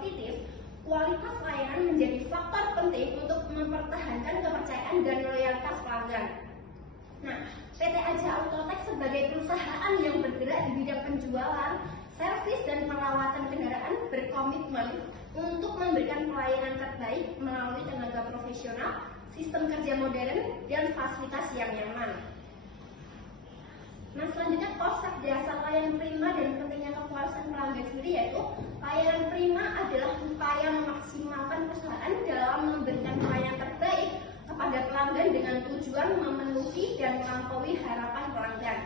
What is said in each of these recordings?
kompetitif, kualitas layanan menjadi faktor penting untuk mempertahankan kepercayaan dan loyalitas pelanggan. Nah, PT Aja Autotech sebagai perusahaan yang bergerak di bidang penjualan, servis dan perawatan kendaraan berkomitmen untuk memberikan pelayanan terbaik melalui tenaga profesional, sistem kerja modern, dan fasilitas yang nyaman. Nah, selanjutnya konsep dasar layanan prima dan pentingnya kepuasan pelanggan sendiri yaitu layanan prima adalah upaya memaksimalkan perusahaan dalam memberikan pelayanan terbaik kepada pelanggan dengan tujuan memenuhi dan melampaui harapan pelanggan.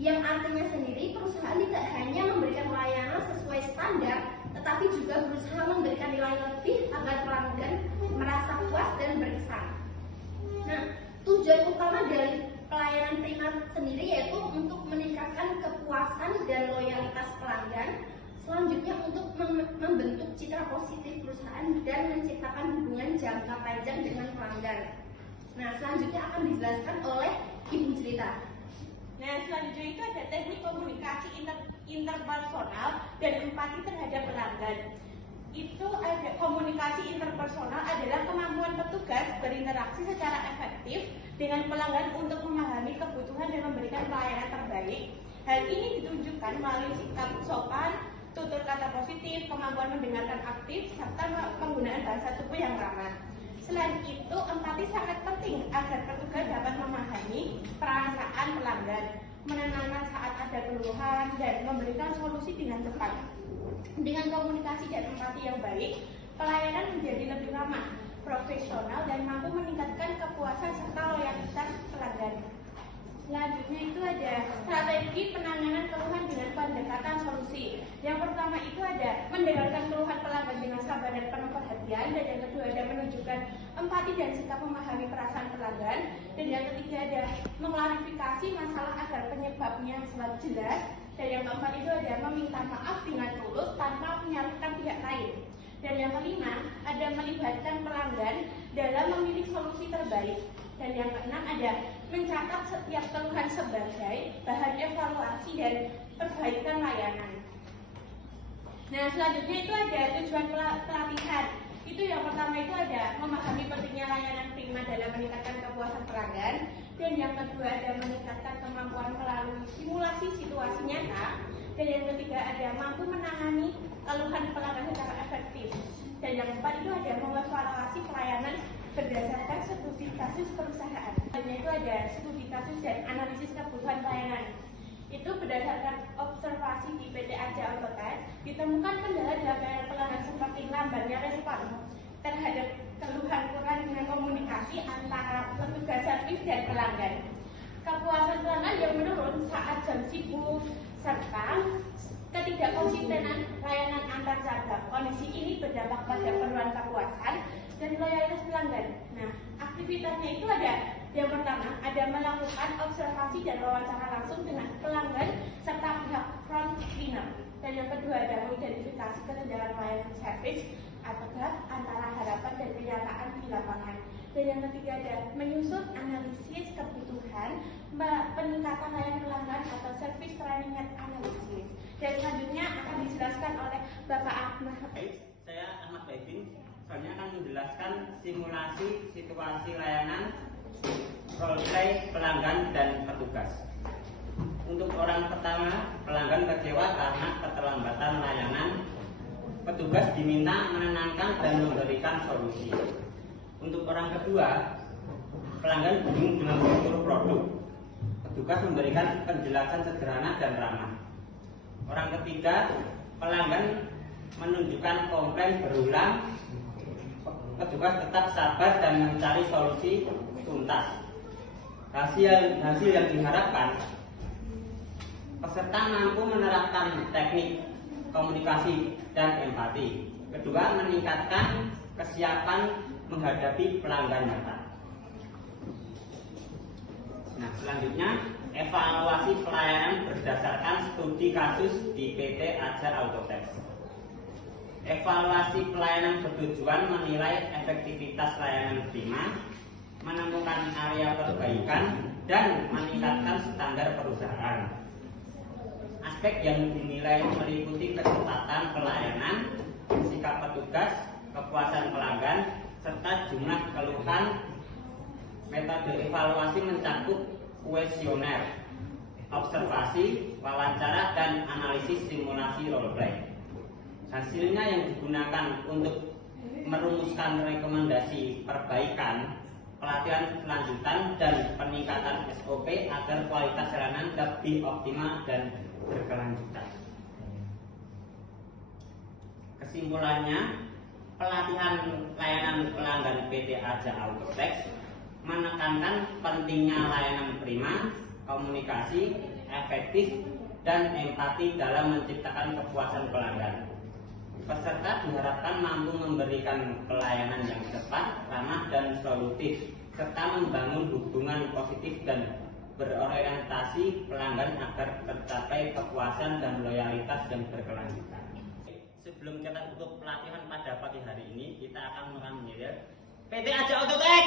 Yang artinya sendiri perusahaan tidak hanya memberikan layanan sesuai standar, tetapi juga berusaha memberikan nilai lebih agar pelanggan merasa puas dan berkesan. Nah, tujuan utama dari pelayanan prima sendiri yaitu untuk meningkatkan kepuasan dan loyalitas pelanggan. Selanjutnya untuk membentuk citra positif perusahaan dan menciptakan hubungan jangka panjang dengan pelanggan. Nah, selanjutnya akan dijelaskan oleh Ibu Jelita. Nah, selanjutnya itu ada teknik komunikasi interpersonal dan empati terhadap pelanggan. Itu ada komunikasi interpersonal adalah kemampuan petugas berinteraksi secara efektif dengan pelanggan untuk memahami kebutuhan dan memberikan pelayanan terbaik. Hal ini ditunjukkan melalui sikap sopan, tutur kata positif, kemampuan mendengarkan aktif, serta penggunaan bahasa tubuh yang ramah. Selain itu, empati sangat penting agar petugas dapat memahami perasaan pelanggan, menenangkan saat ada keluhan, dan memberikan solusi dengan cepat. Dengan komunikasi dan empati yang baik, pelayanan menjadi lebih ramah, profesional, dan mampu meningkatkan kepuasan serta loyalitas pelanggan. Selanjutnya itu ada strategi penanganan keluhan dengan pendekatan solusi. Yang pertama itu ada mendengarkan keluhan pelanggan dengan sabar dan penuh perhatian, dan yang kedua ada menunjukkan empati dan sikap memahami perasaan pelanggan, dan yang ketiga ada mengklarifikasi masalah agar penyebabnya selalu jelas, dan yang keempat itu ada meminta maaf dengan tulus tanpa menyalahkan pihak lain. Dan yang kelima ada melibatkan pelanggan dalam memilih solusi terbaik. Dan yang keenam ada mencatat setiap keluhan sebagai bahan evaluasi dan perbaikan layanan. Nah, selanjutnya itu ada tujuan pelatihan. Itu yang pertama itu ada memahami pentingnya layanan prima dalam meningkatkan kepuasan pelanggan. Dan yang kedua ada meningkatkan kemampuan melalui simulasi situasi nyata. Dan yang ketiga ada mampu menangani keluhan pelanggan secara efektif. Dan yang keempat itu ada mengevaluasi pelayanan berdasarkan studi kasus perusahaan. Dan itu ada studi kasus dan analisis kebutuhan pelayanan. Itu berdasarkan observasi di PT Aja Autotech, ditemukan kendala dalam pelayanan pelanggan seperti lambatnya respon terhadap keluhan kurang dengan komunikasi antara petugas servis dan pelanggan. Kepuasan pelanggan yang menurun saat jam sibuk, serta ketidakkonsistenan layanan antar cabang. Kondisi ini berdampak pada penurunan kepuasan dan loyalitas pelanggan. Nah, aktivitasnya itu ada yang pertama ada melakukan observasi dan wawancara langsung dengan pelanggan serta pihak frontliner. Dan yang kedua ada mengidentifikasi kesenjangan layanan servis atau gap antara harapan dan kenyataan di lapangan. Dan yang ketiga ada menyusun analisis kebutuhan, peningkatan layanan pelanggan atau service training and analysis. Dan selanjutnya akan dijelaskan oleh Bapak Ahmad. Saya Ahmad Baidin. Saya akan menjelaskan simulasi situasi layanan roleplay pelanggan dan petugas. Untuk orang pertama, pelanggan kecewa karena keterlambatan layanan. Petugas diminta menenangkan dan memberikan solusi. Untuk orang kedua, pelanggan bingung dengan struktur produk. Petugas memberikan penjelasan sederhana dan ramah. Orang ketiga, pelanggan menunjukkan komplain berulang. Petugas tetap sabar dan mencari solusi tuntas. Hasil yang diharapkan, peserta mampu menerapkan teknik komunikasi dan empati. Kedua, meningkatkan kesiapan menghadapi pelanggan nyata. Nah, selanjutnya evaluasi pelayanan berdasarkan studi kasus di PT Aja Autotech. Evaluasi pelayanan bertujuan menilai efektivitas layanan prima, menemukan area perbaikan, dan meningkatkan standar perusahaan. Aspek yang dinilai meliputi kecepatan pelayanan, sikap petugas, kepuasan pelanggan, serta jumlah keluhan. Metode evaluasi mencakup kuesioner, observasi, wawancara, dan analisis simulasi roleplay. Hasilnya yang digunakan untuk merumuskan rekomendasi perbaikan, pelatihan lanjutan, dan peningkatan SOP agar kualitas layanan lebih optimal dan berkelanjutan. Kesimpulannya, pelatihan layanan pelanggan PT Aja Autotex menekankan pentingnya layanan prima, komunikasi efektif, dan empati dalam menciptakan kepuasan pelanggan. Peserta diharapkan mampu memberikan pelayanan yang cepat, ramah, dan solutif, serta membangun hubungan positif dan berorientasi pelanggan agar tercapai kepuasan dan loyalitas yang berkelanjutan. Sebelum kita tutup pelatihan pada pagi hari ini, kita akan menyiar PT Aja Autotex.